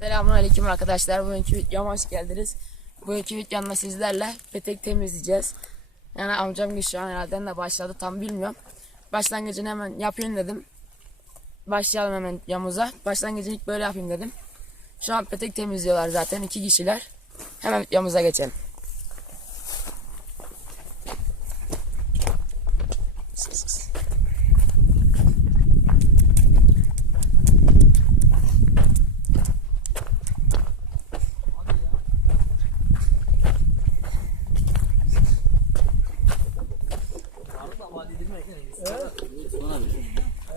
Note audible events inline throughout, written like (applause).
Selamünaleyküm arkadaşlar. Bugünkü videoma hoş geldiniz. Bugünkü videomda sizlerle petek temizleyeceğiz. Yani amcam şu an herhalde de başladı tam bilmiyorum. Başlangıcını hemen yapayım dedim. Başlayalım hemen yamuza. Başlangıcını ilk böyle yapayım dedim. Şu an petek temizliyorlar zaten iki kişiler. Hemen videomuza geçelim.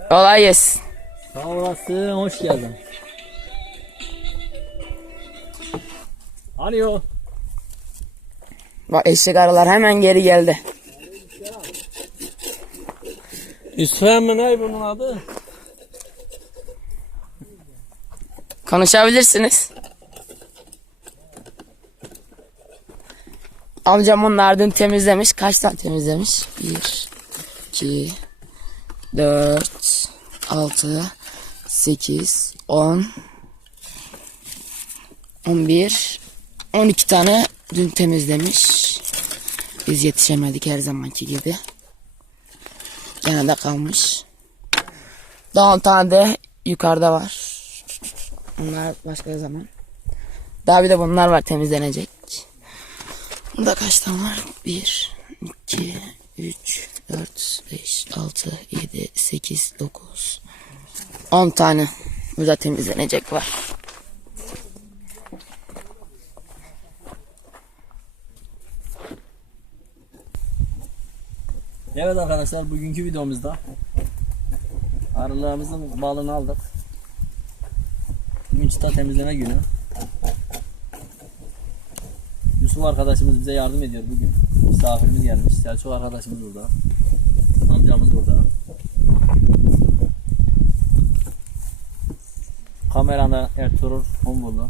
Kolay gelsin. Sağ olasın, hoş geldin. Alo. Bak eşek arılar hemen geri geldi. Yusuf mi ne bunun adı? Konuşabilirsiniz. Amcam onlar dün temizlemiş. Kaç tane temizlemiş? 1, 2, 4, 6, 8, 10, 11, 12 tane dün temizlemiş. Biz yetişemedik her zamanki gibi. Gene de kalmış. Daha 10 tane de yukarıda var. Bunlar başka zaman. Daha bir de bunlar var temizlenecek. Burada kaç tane var? 1, 2, 3, 4, 5, 6, 7, 8, 9, 10 tane. Burada temizlenecek var. Evet arkadaşlar bugünkü videomuzda arılarımızın balını aldık. Bugün çıta temizleme günü. Yusuf arkadaşımız bize yardım ediyor bugün. Misafirimiz gelmiş. Selçuk arkadaşımız burada. Amcamız burada. Kamerada Ertuğrul Humbullu.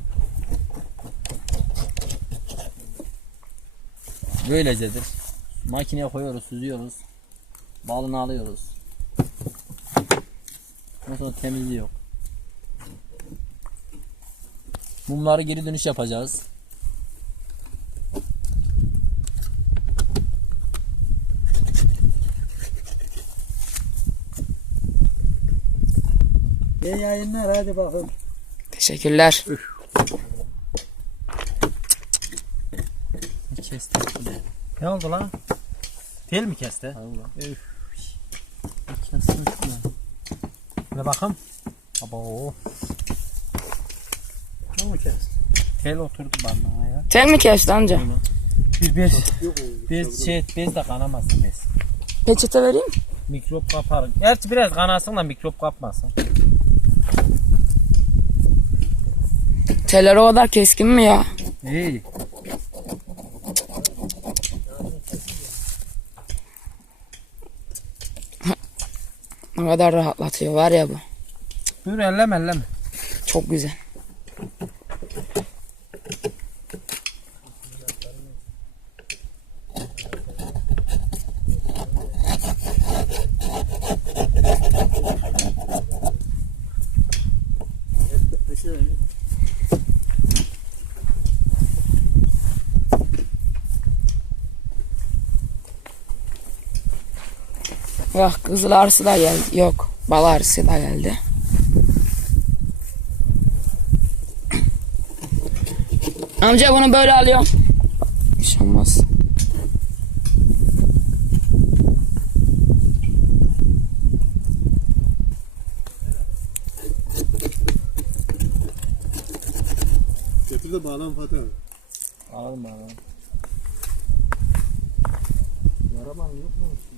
Böylecedir. Makineye koyuyoruz, süzüyoruz. Balını alıyoruz. Ondan sonra temizliyor. Mumları geri dönüş yapacağız. İyi yayınlar hadi bakın. Teşekkürler. Kesti. Ne oldu lan? Tel mi kesti? Allah. Üf. Kessin şunu. Ne bakım? Abo. Ne mi kesti? Tel oturdu bana ya. Tel mi kesti amca? Bir bez. Bez şey bez de kanamasın bez. Peçete vereyim mi? Mikrop kapar. Gerçi biraz kanasın da mikrop kapmasın. Teller o kadar keskin mi ya? İyi. Ne kadar rahatlatıyor var ya bu. Dur elleme elleme. Çok güzel. Bak kızıl arısı da geldi. Yok bal arısı da geldi. Amca bunu böyle alıyorum. Bir şey olmaz. Getir de bağlan Fatih abi. Alalım bana. Yaraman yok mu?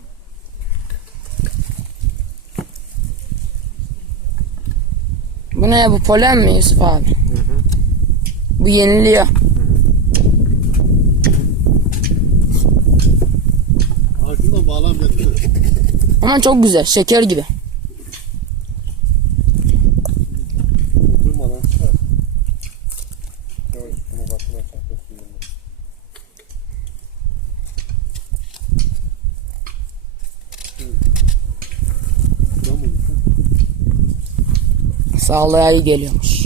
Bu ne bu polen mi Yusuf abi? Bu yeniliyor. Bağlan getir de. Ama çok güzel şeker gibi. Sağlığa iyi geliyormuş.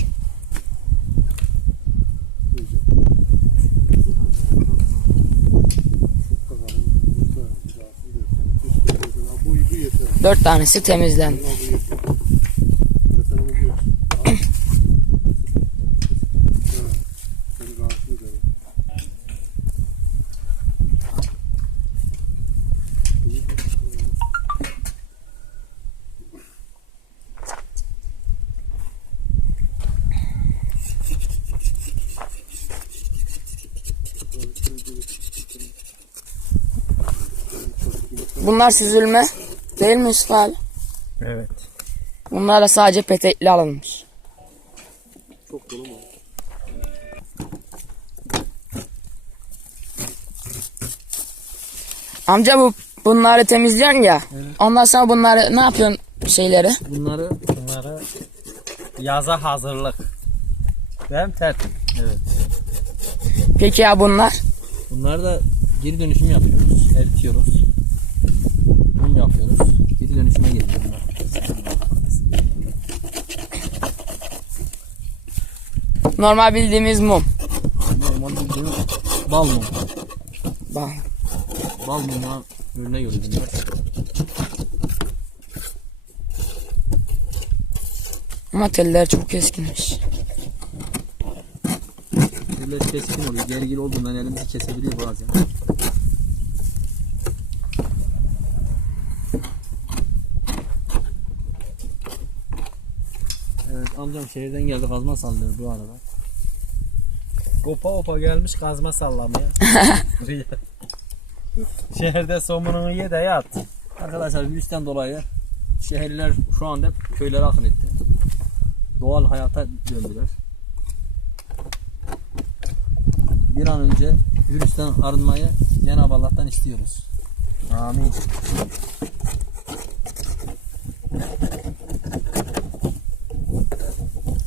Dört tanesi temizlendi. Bunlar süzülme değil mi Yusuf abi? Evet. Bunlar da sadece petekli alınmış. Çok dolu mu? Amca bu bunları temizliyorsun ya. Ondan sonra bunları ne yapıyorsun şeyleri? Bunları Bunları yaza hazırlık. Değil mi tertip? evet. Peki ya bunlar? Bunları da geri dönüşüm yapıyoruz. Eritiyoruz. Yapıyoruz. Geri dönüşüme geliyor bunlar. Normal bildiğimiz mum. Normal bildiğimiz bal mum. Bak. Bal mumuna ürüne göre bunlar. Ama teller çok keskinmiş. Böyle keskin oluyor. Gergil olduğundan elimizi kesebiliyor bazen. Evet amcam şehirden geldi kazma sallıyor bu arada. Kopa opa gelmiş kazma sallamaya. (laughs) Şehirde somununu ye de yat. Arkadaşlar virüsten dolayı şehirler şu anda köylere akın etti. Doğal hayata döndüler. Bir an önce virüsten arınmayı Cenab-ı Allah'tan istiyoruz. Amin.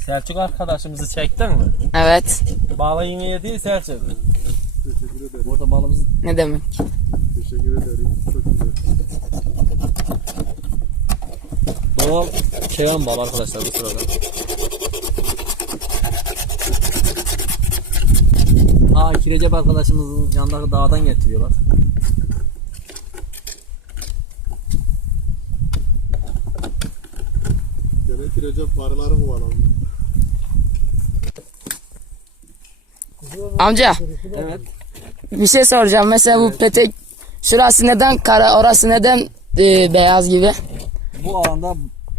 Selçuk arkadaşımızı çektin mi? Evet. Balı yine değil Selçuk. Teşekkür ederim. Burada balımız Ne demek? Teşekkür ederim. Çok güzel. doğal kevan balı arkadaşlar bu sırada. Aa Kirecep arkadaşımızın yanındaki dağdan getiriyorlar. Demek ki Recep varıları mı var abi? Amca Evet. bir şey soracağım. Mesela bu petek şurası neden kara orası neden e, beyaz gibi? Bu alanda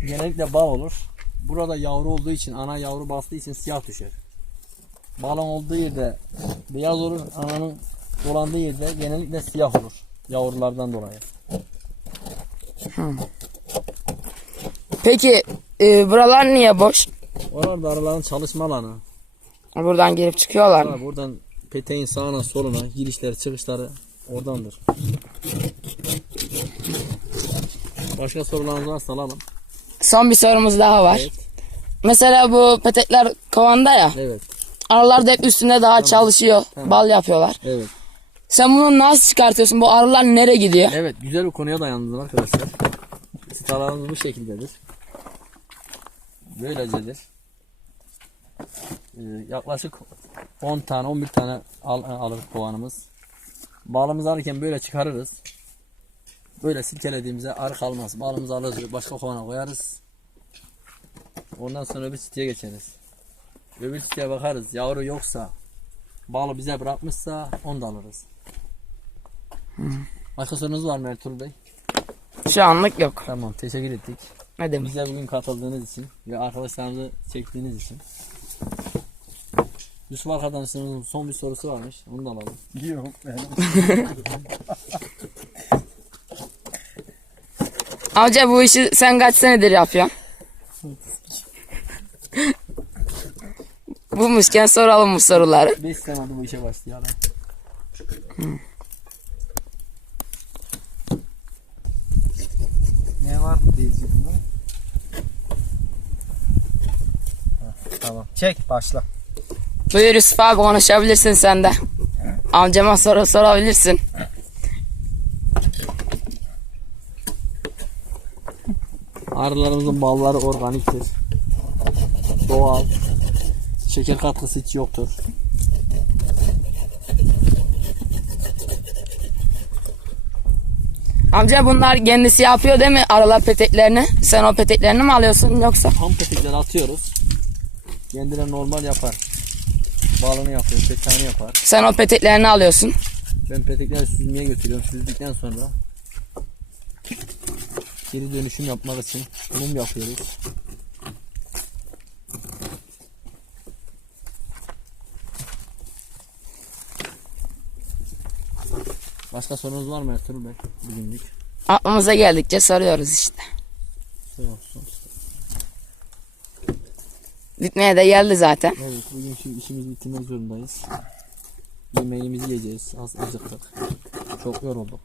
genellikle bal olur. Burada yavru olduğu için, ana yavru bastığı için siyah düşer. Balon olduğu yerde beyaz olur, ananın dolandığı yerde genellikle siyah olur. Yavrulardan dolayı. Peki e, buralar niye boş? Oralarda arıların çalışma alanı. Buradan girip çıkıyorlar mı? Ha, buradan peteğin sağına soluna girişleri çıkışları oradandır. Başka sorularınız varsa alalım. Son bir sorumuz daha var. Evet. Mesela bu petekler kovanda ya. Evet. Arılar da hep üstünde daha çalışıyor. Bal yapıyorlar. Evet. Sen bunu nasıl çıkartıyorsun? Bu arılar nereye gidiyor? Evet güzel bir konuya dayandınız arkadaşlar. Starlarımız bu şekildedir. Böylecedir. Ee, yaklaşık 10 tane 11 tane al, alır kovanımız. Balımızı alırken böyle çıkarırız. Böyle silkelediğimizde arı kalmaz. Balımızı alırız başka kovana koyarız. Ondan sonra öbür siteye geçeriz. Öbür siteye bakarız. Yavru yoksa balı bize bırakmışsa onu da alırız. Başka sorunuz var mı Ertuğrul Bey? Şu anlık yok. Tamam teşekkür ettik. Ne demek? Bize bugün katıldığınız için ve arkadaşlarınızı çektiğiniz için. Yusuf arkadaşımızın son bir sorusu varmış. Onu da alalım. Yok. Amca (laughs) bu işi sen kaç senedir yapıyorsun? (laughs) Bulmuşken soralım bu soruları. 5 sene oldu bu işe başlayalım. Ne var diyecektim Tamam. Çek başla. Buyur Yusuf abi konuşabilirsin sen de. Amcama soru sorabilirsin. Arılarımızın balları organiktir. Doğal. Şeker katkısı hiç yoktur. Amca bunlar kendisi yapıyor değil mi arılar peteklerini? Sen o peteklerini mi alıyorsun yoksa? Ham petekleri atıyoruz. Kendileri normal yapar. Balını yapıyor, peteğini yapar. Sen o peteklerini alıyorsun. Ben petekleri süzmeye götürüyorum. Süzdükten sonra geri dönüşüm yapmak için mum yapıyoruz. Başka sorunuz var mı Ertuğrul Bey? Bugünlük. Aklımıza geldikçe soruyoruz işte. Sağ olsun. Bitmeye de geldi zaten. Evet bugün şimdi işimizi bitirmek zorundayız. Yemeğimizi yiyeceğiz. Az acıktık. Çok yorulduk.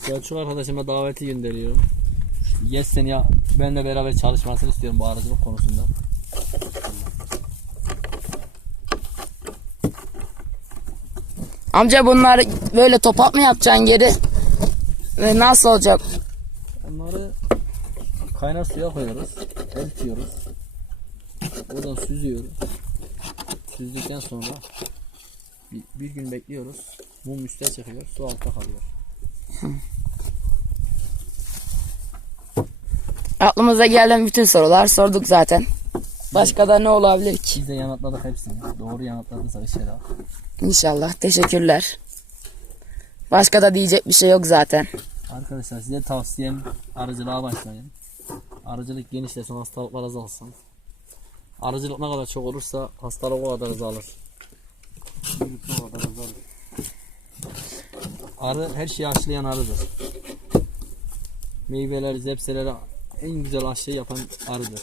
Selçuk arkadaşıma daveti gönderiyorum. Yes seni ya benimle beraber çalışmasını istiyorum bu aracılık konusunda. Amca bunlar böyle topak mı yapacaksın geri? Ve nasıl olacak? Onları kaynar suya koyuyoruz. Eritiyoruz. Oradan süzüyoruz. Süzdükten sonra bir, bir gün bekliyoruz. Mum üste çıkıyor. Su altta kalıyor. Aklımıza gelen bütün sorular sorduk zaten. Başka da ne olabilir ki? Biz de yanıtladık hepsini. Doğru yanıtladıysa işe daha. İnşallah. Teşekkürler. Başka da diyecek bir şey yok zaten. Arkadaşlar size tavsiyem arıcılığa başlayın. Arıcılık genişlesin hastalıklar azalsın. Arıcılık ne kadar çok olursa hastalık o kadar azalır. O kadar azar. Arı her şeyi aşılayan arıdır. Meyveler, zepseleri en güzel aşıyı yapan arıdır.